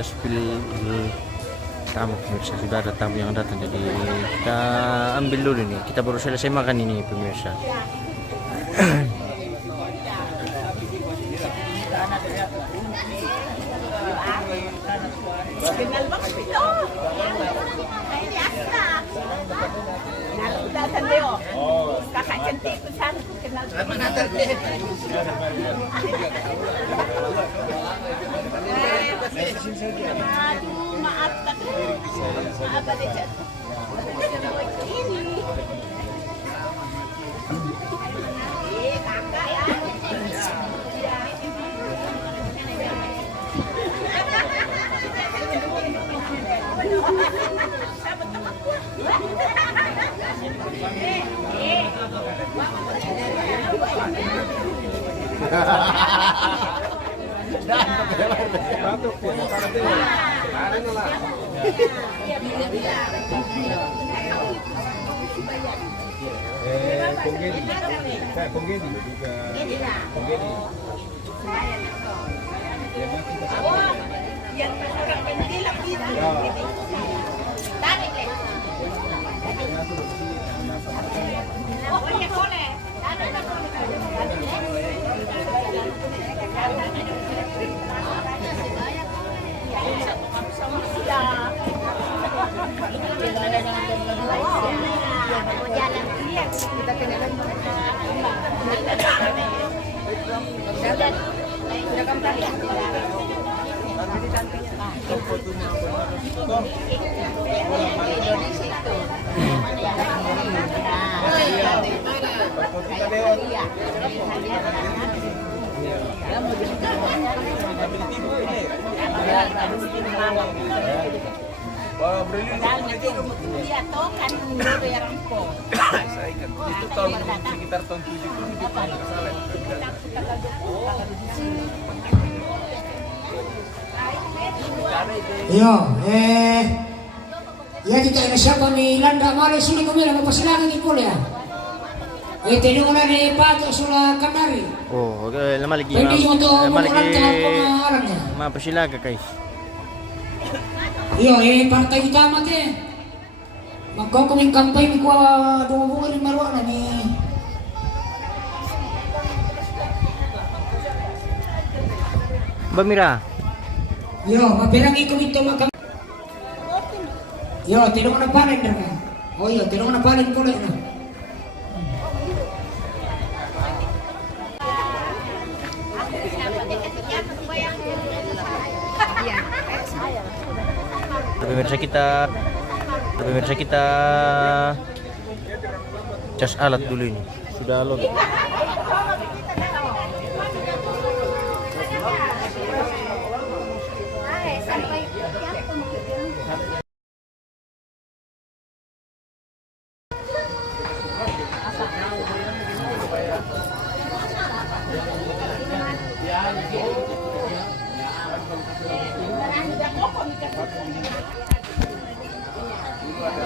kita spill tamu pemirsa, sudah ada tamu yang datang, jadi kita ambil dulu nih, kita baru selesai makan ini pemirsa. Kakak cantik pesan kenal. Aduh, maaf maaf aja. Ini. Kakak ya. Kita kenalan sudah kamu ya? Wah, brilliant. Dia toh kan dulu yang rampok. Saya ingat itu tahun sekitar tahun 70 kalau nggak salah. Yo, ya kita ina siapa ni landa mari sini kami nak persilakan ikut ya. Tino na ni pato sula kanari. Oh, okay, lama lagi. Pwede yung ito Lama lagi. pangalan niya. Mapasilaga guys. Yo, partai utama te. Magkukuming kampay mi kwa dumubungan ni Marwana ni. Bamira. Yo, mapirangi ko ito magkam. Yo, tino na panin na. Oh, yo, tino na panin ko na. Pemirsa kita cas alat dulu ini, sudah load.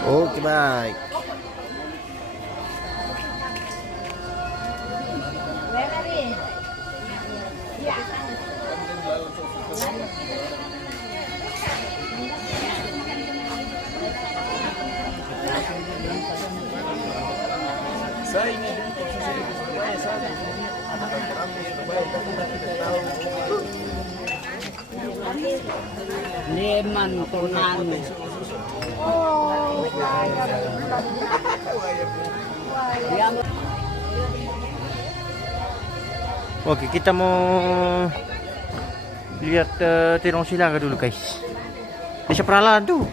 Oke, baik. Saya ini dulu proses itu sebenarnya saya ada kami supaya kita tahu. Leman kunan. Oke, kita mau lihat Tirong Silaga dulu guys. Bisa peralaan tuh.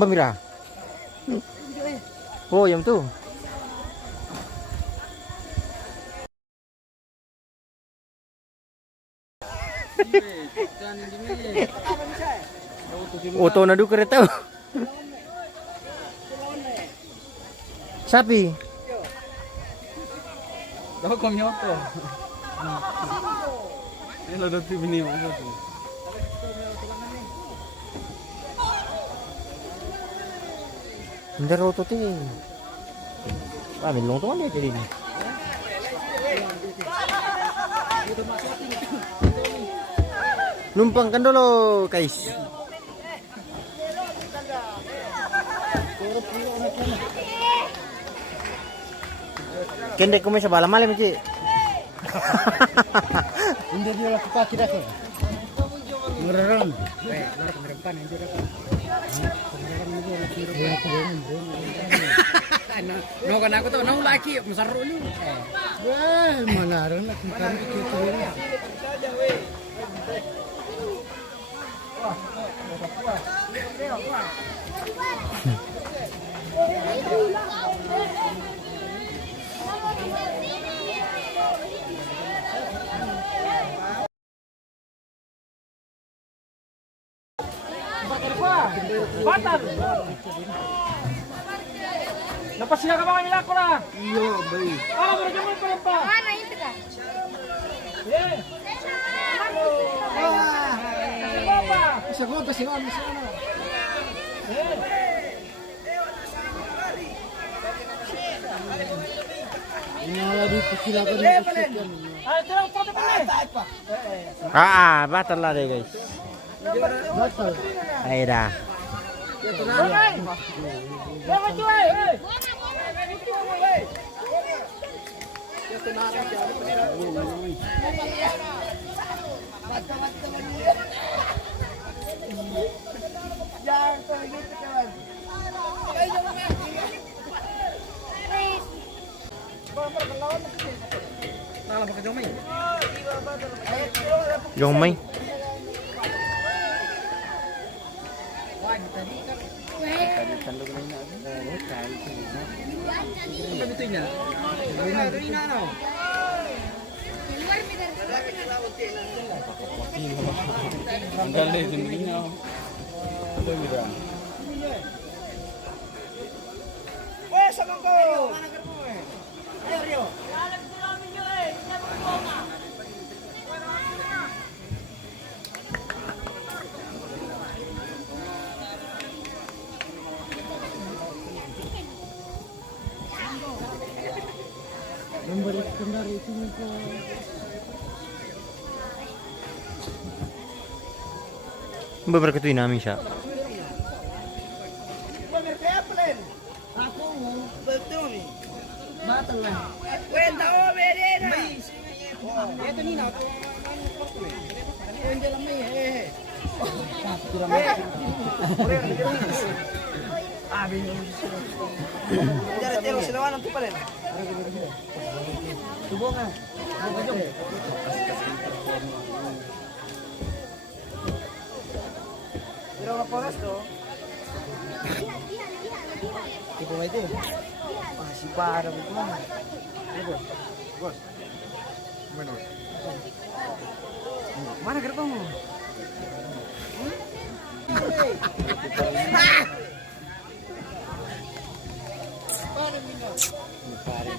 Mbak Mira. Oh, yang tuh. Oto na do kereta. Sapi. Dapat kami auto. Ini lo dati bini mo sa. Hindi raw to ting. May long to ano jadi ini. Numpang kan dulu, guys. Kendek kami sa bala malam Ci. Hindi dia lah kita kira kan. Mereram. No kan aku tuh no lagi mesarro lu. Wah, malaran lah kita gitu. Batal. Lepas siya ka mga milako na. Iyo, bay. Ah, maragyaman pa lang pa. Mana itu kah? Eh. Baba. Segundo. Ini dito sila ko dito. Ay, tira foto pa ni. Batal lah deh, guys. Batal. Ay dah. Jomay. Beberapa itu namin siya. Tipo may din. Si para mo ko. Bos. Bueno. Mana gerbang mo?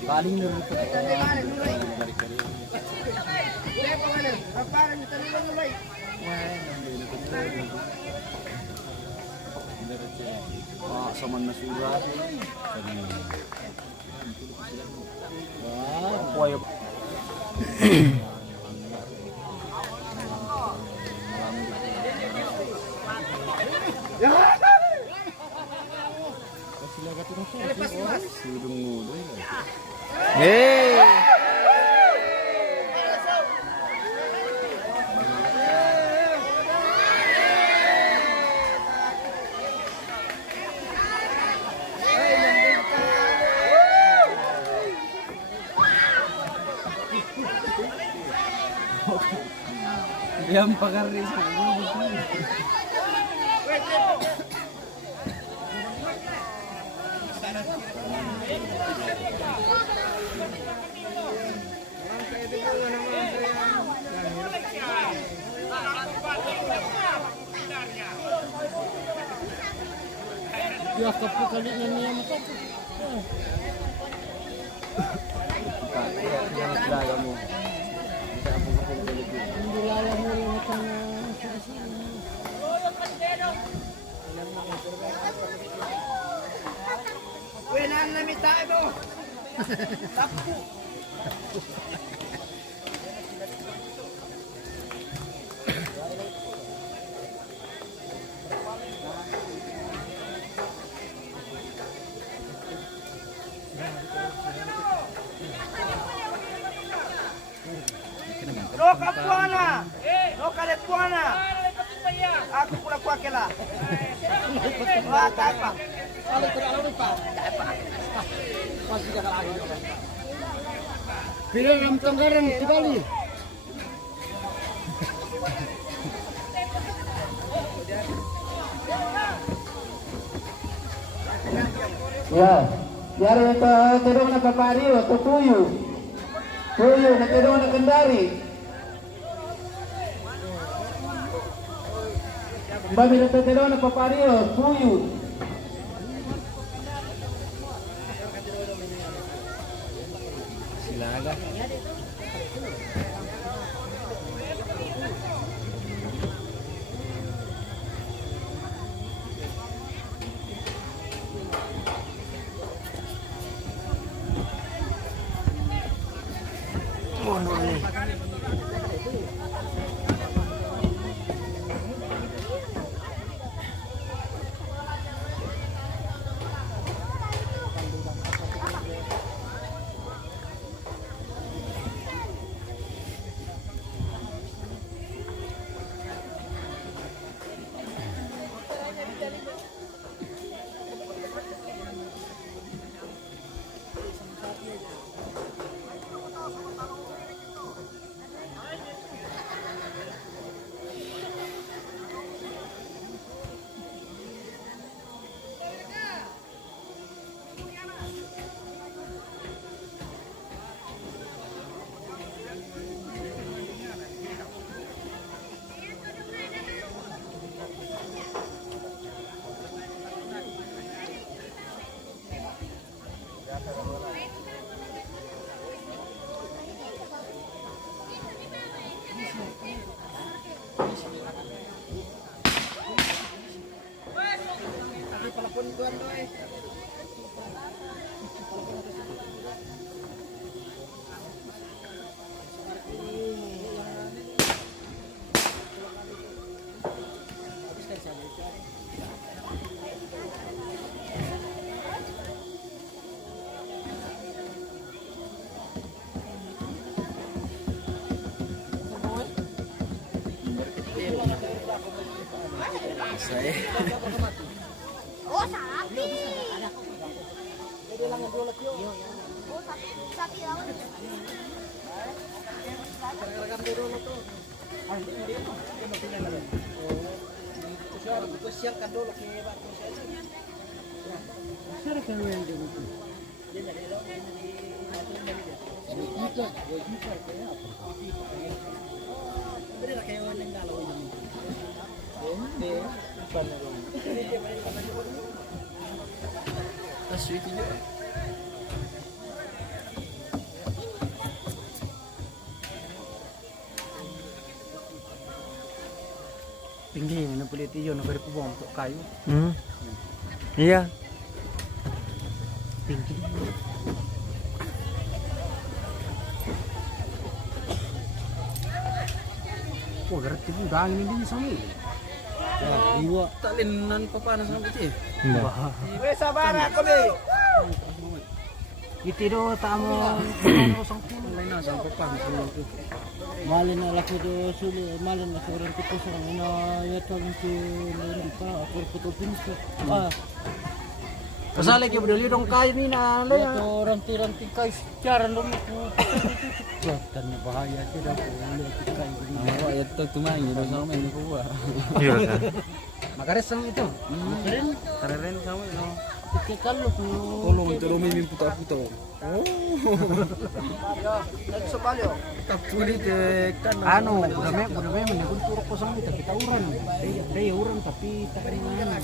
Paling nurut. Saman na surat. Wah, yang pagar di sana. Dia kapu kali ini yang apa? Jangan belaga mo. Kita pupukul ulit yun. Hindi lala mo yung matang Wala na namin tayo mo. No kapuana! No kalepuana! Aku pula kuakela. Wah, tapa. Bila ng tanggaran sekali. Ya, biar itu terong na papariw, to tuyo. Tuyo na terong na kendari. Babi na terong na papariw, tuyo. Silaga. Oh, sapi. Oh, sapi lawan. Tinggi, na pulit yun, nagpapabong untuk kayu. Iya. Tinggi. Oh, berarti udah angin ini sama ini. Iwa. Talinan papanas sama kecil. Wes sabar aku deh. Itiro tamo kosong puluh. Lain nasa papanas itu. Malin na lako do suli, malin na sobrang tipo sa ina yato ng meron pa ako puto pinso. Kasali kayo berdali dong kayu ni na. Yato ranti kay jaran dum ko. Tan bahaya tidak boleh kita ini. Oh, itu tumain itu sama ini gua. Iya kan. Makares sama itu. Keren Keren sama itu. Kolong terus mimin putar-putar. Oh. Kapuli ke kan. Anu, udah menyebut turuk kosong kita uran. Dia uran tapi tak ada mana.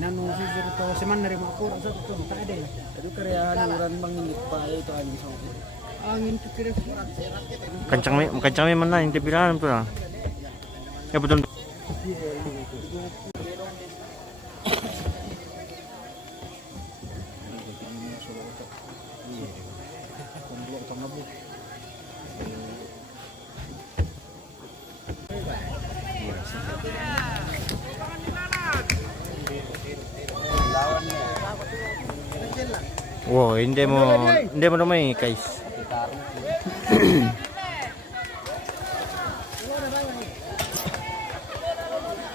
Nanu sih cerita seman dari Makura saja tuh tak ada. Itu karya uran mangin Pak itu angin sama. Angin tuh kira Kencang mana yang dibilang tuh lah. Ya betul. Wow, hindi mo naman guys.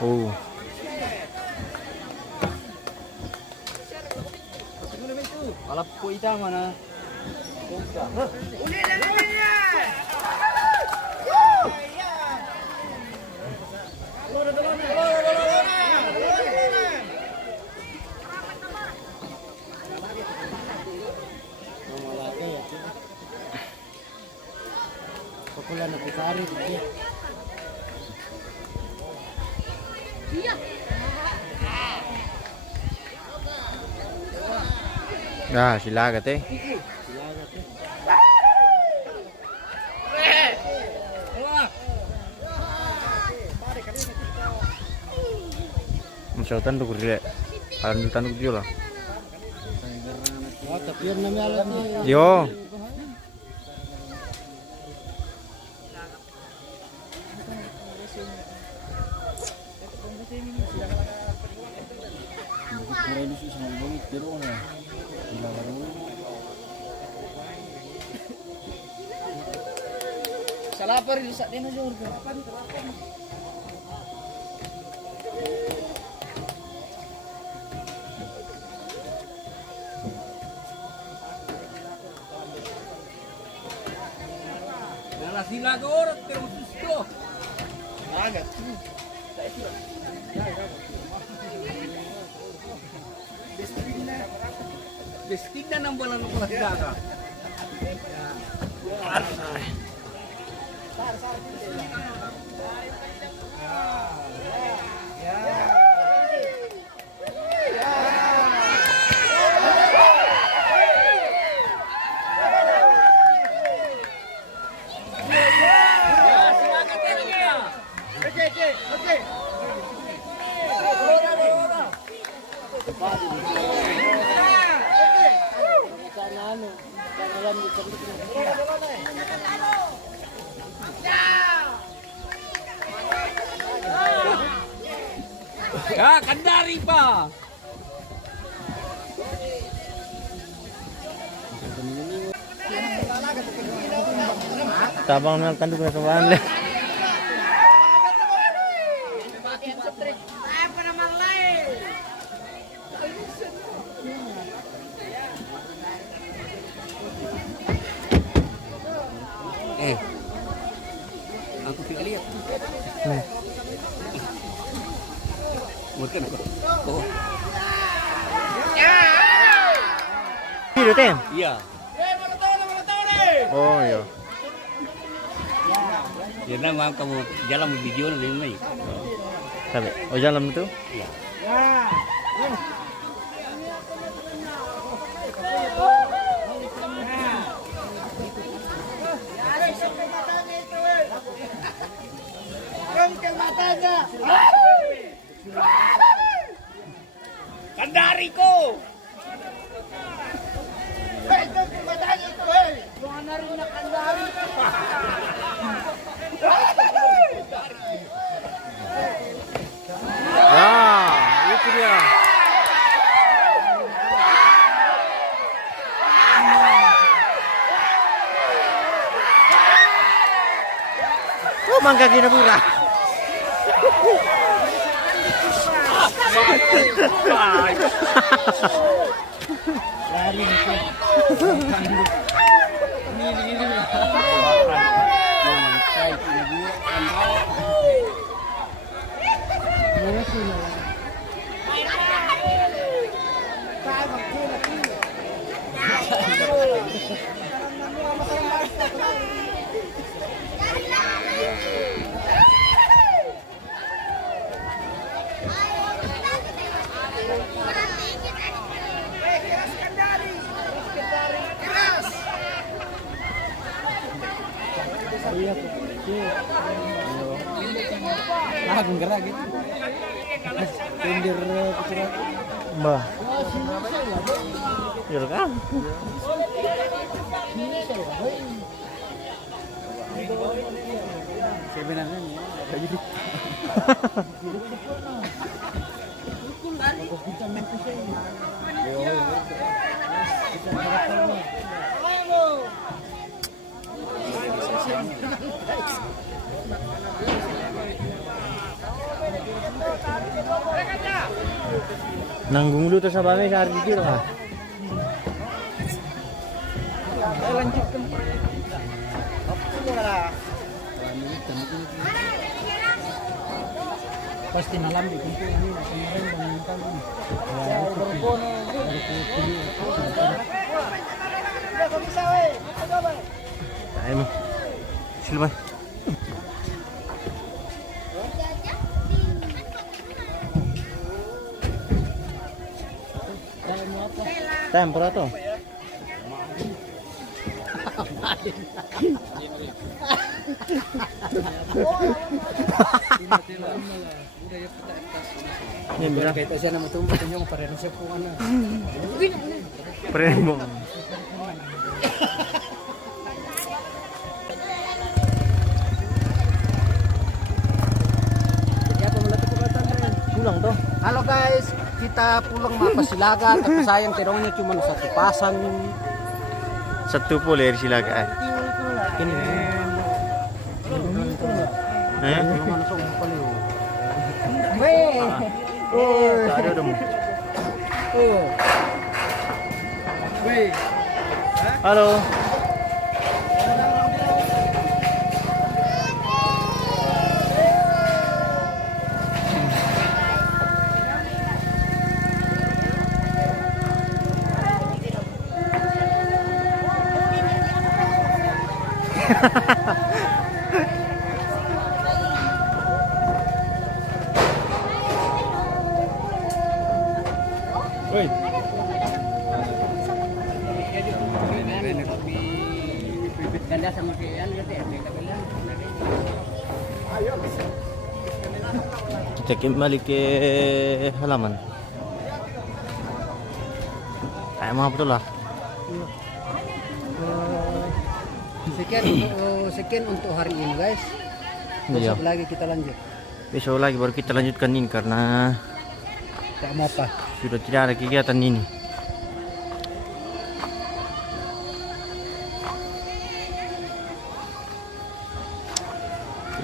Oh. Alap ko ita mana. Popular na pitari. Ah, silagat eh. Masya tanduk rile. Alam tanduk dia lah. Oh, tapi yun namin alam niya. Yo. Salah apa rin sa din na jud. Nala sila ko orat pero susto. Agad. Destina ng balang ko daga. Ya, kandari pa. Tabang ng tanduk na kawan le. Aku tidak lihat. Mungkin kok. Oh. Video tem. Iya. Oh iya. Ya nang kamu jalan video ni. Sabi. Oh jalan itu? Iya. Kandari ko. Ah, itu dia. Oh, mangga kinabura. Nah, gerak gitu. Pinggir kecil. Mbah. Ya kan? Sebenarnya kayak gitu. Nanggung dulu tuh sabame sa dikit ah. Pasti nalam di kumpul ini kemarin bangunkan ini. Ay mo. Silbay. Tempura to. Yan bila. Kahit siya na matumpa niyo pareho siya po ano. Premo. Kulang to. Halo guys, kita pulang mapasilaga tapi sayang terongnya cuma satu pasang. Satu po ler sila ka. Ini. Eh? Mana sa umpal yo. Ada dong. Halo. Oi. Ganda sama kian gitu ya. Kita kembali ke halaman. Kayak mau betul lah. Sekian untuk hari ini guys. Iya. Besok lagi kita lanjut. Besok lagi baru kita lanjutkan ini karena Tak mau apa? sudah tidak ada kegiatan ini.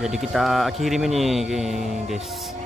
Jadi kita akhirin ini guys.